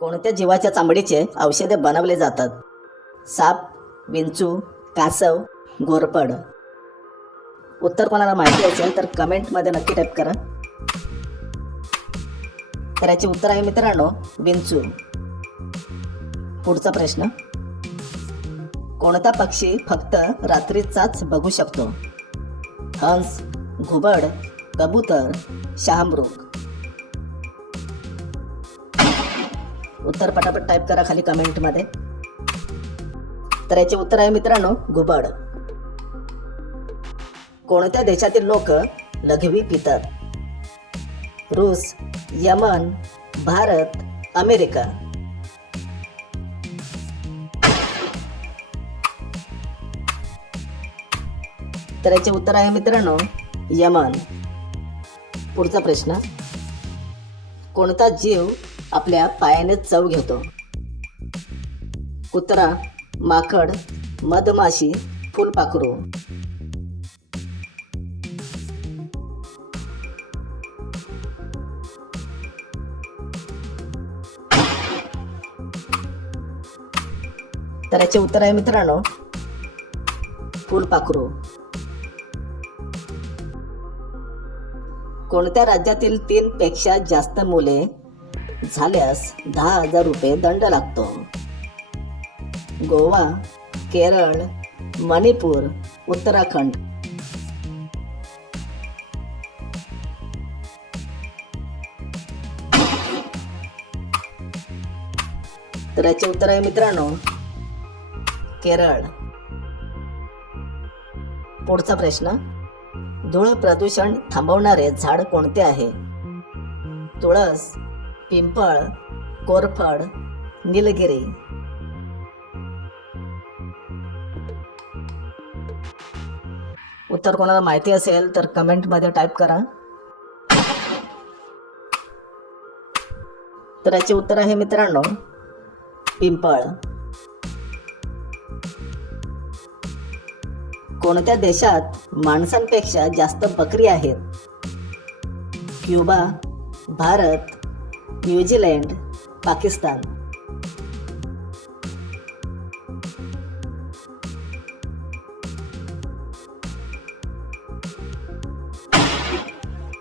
कोणत्या जीवाच्या चामडीचे औषधे बनवले जातात? साप, विंचू, कासव, घोरपड. उत्तर कोणाला माहिती असेल तर कमेंटमध्ये नक्की टाईप करा. तर याचे उत्तर आहे मित्रांनो विंचू. पुढचा प्रश्न, कोणता पक्षी फक्त रात्रीचाच बघू शकतो? हंस, घुबड, कबूतर, शहामृग. उत्तर पटापट टाईप करा खाली कमेंटमध्ये. तर याचे उत्तर आहे मित्रांनो घुबड. कोणत्या देशातील लोक लघवी पितात? रूस, यमन, भारत, अमेरिका. तर याचे उत्तर आहे मित्रांनो यमन. पुढचा प्रश्न, कोणता जीव आपल्या पायाने चव घेतो? कुत्रा, माकड, मधमाशी, फुलपाखरू. तर याचे उत्तर आहे मित्रांनो फुलपाखरू. कोणत्या राज्यातील 3 पेक्षा जास्त मुले झाल्यास 10,000 रुपये दंड लागतो? गोवा, केरळ, मणिपूर, उत्तराखंड. तर याचे उत्तर आहे मित्रांनो केरळ. पुढचा प्रश्न, धूळ प्रदूषण थांबवणारे झाड कोणते आहे? तुळस, पिंपळ, कोरफड, निलगिरी. उत्तर कोणाला माहिती असेल तर कमेंटमध्ये टाईप करा. तर याचे उत्तर आहे मित्रांनो पिंपळ. कोणत्या देशात माणसांपेक्षा जास्त बकरी आहेत? Cuba, Bharat, New Zealand, Pakistan.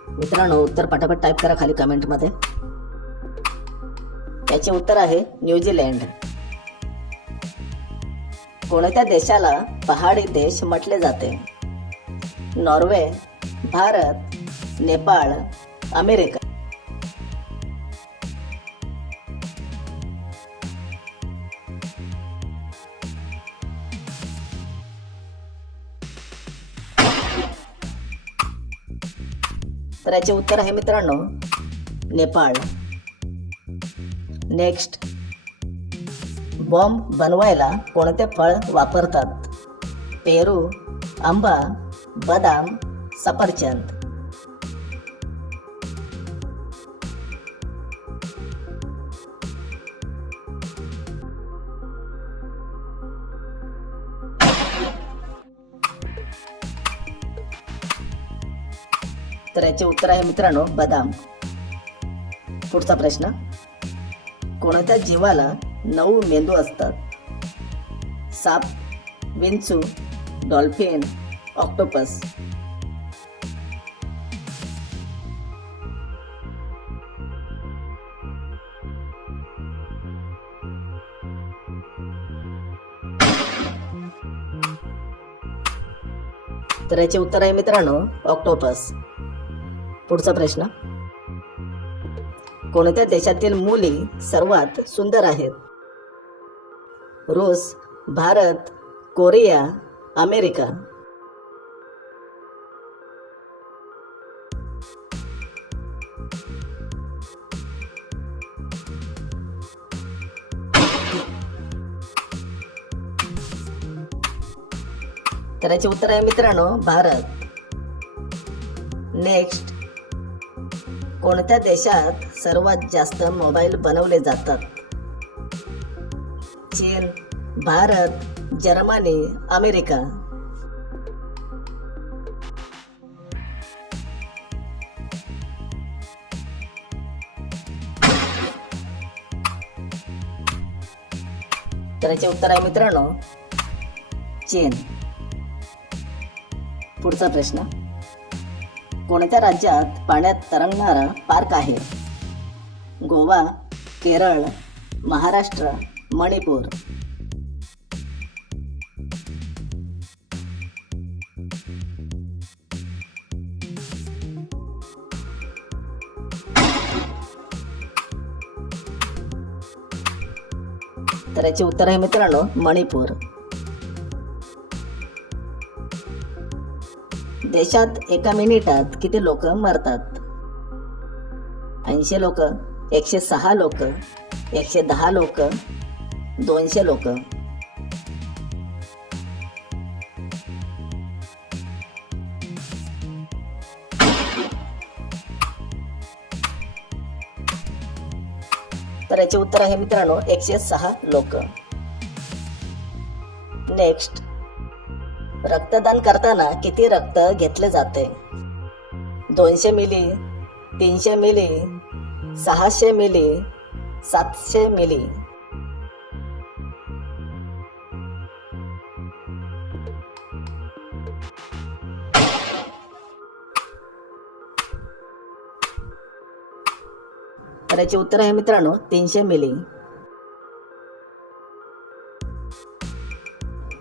मित्रांनो उत्तर पटापट टाईप करा खाली कमेंटमध्ये. याचे उत्तर आहे न्यूझीलंड. कोणत्या देशाला पहाडी देश म्हटले जाते? Norway, Bharat, Nepal, America. तर याचे उत्तर आहे मित्रांनो नेपाळ. नेक्स्ट, बॉम्ब बनवायला कोणते फळ वापरतात? पेरू, आंबा, बदाम, सफरचंद. तर याचे उत्तर आहे मित्रांनो बदाम. पुढचा प्रश्न, कोणत्या जीवाला 9 मेंदू असतात? साप, विंचू, डॉल्फिन, ऑक्टोपस. तर याचे उत्तर आहे मित्रांनो ऑक्टोपस. पुढचा प्रश्न, कोणत्या देशातील मुली सर्वात सुंदर आहेत? रूस, भारत, कोरिया, अमेरिका. तर याचे उत्तर आहे मित्रांनो भारत. नेक्स्ट, कोणत्या देशात सर्वात जास्त मोबाईल बनवले जातात? चीन, भारत, जर्मनी, अमेरिका. तर याचे उत्तर आहे मित्रांनो चीन. पुढचा प्रश्न, कोणत्या राज्यात पाण्यात तरंगणारा पार्क आहे? गोवा, केरळ, महाराष्ट्र, मणिपूर. तर याचे उत्तर आहे मित्रांनो मणिपूर. देशात एका मिनिटात किती लोक मरतात? 80 लोक, 106 लोक, 110 लोक, 200 लोक. तर याचे उत्तर आहे मित्रांनो 106 लोक. नेक्स्ट, रक्तदान करताना किती रक्त घेतले जाते? 200 मिली, 300 मिली, 600 मिली, 700 मिली. तर याचे उत्तर आहे मित्रांनो 300 मिली.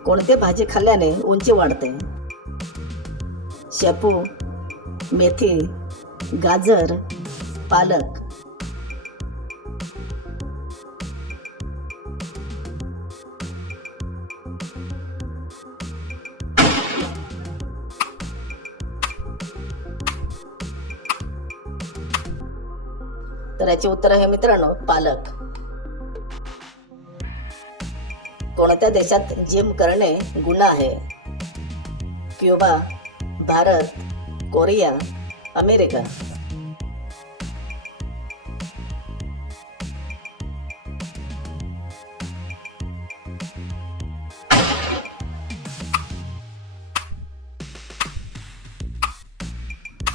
कोणते भाजी खाल्ल्याने उंची वाढते? शेपू, मेथी, गाजर, पालक. तर याचे उत्तर आहे मित्रांनो पालक. कोणत्या देशात जिम करणे गुन्हा आहे? Cuba, Bharat, Korea, America.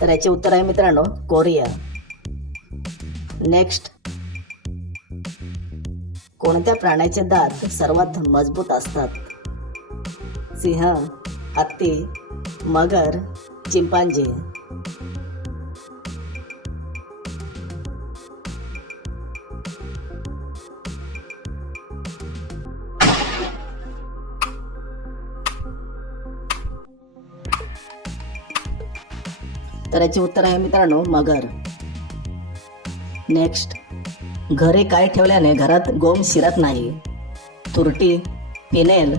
तर याचे उत्तर आहे मित्रांनो कोरिया. नेक्स्ट, कोणत्या प्राण्याचे दात सर्वात मजबूत असतात? सिंह, हत्ती, मगर, चिंपांजी. तर याचे उत्तर आहे मित्रांनो मगर. नेक्स्ट, घरी काय ठेवल्याने घरात गोम शिरत नाही? तुरटी, फिनेल,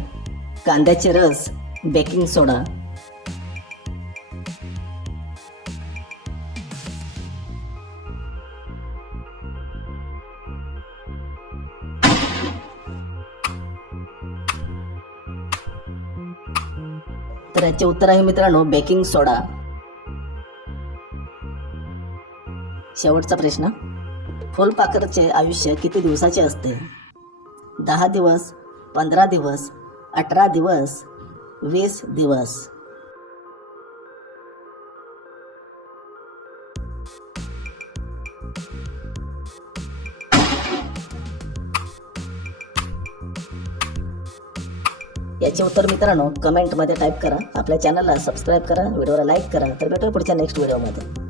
कांद्याचे रस, बेकिंग सोडा. तर याचे उत्तर आहे मित्रांनो बेकिंग सोडा. शेवटचा प्रश्न, फुलपाखराचे आयुष्य किती दिवसाचे असते? 10 दिवस, 15 दिवस, 18 दिवस, 20 दिवस. याचे उत्तर मित्रांनो कमेंटमध्ये टाईप करा. आपल्या चॅनलला सबस्क्राईब करा, व्हिडिओला लाईक करा. तर भेटूया पुढच्या नेक्स्ट व्हिडिओमध्ये.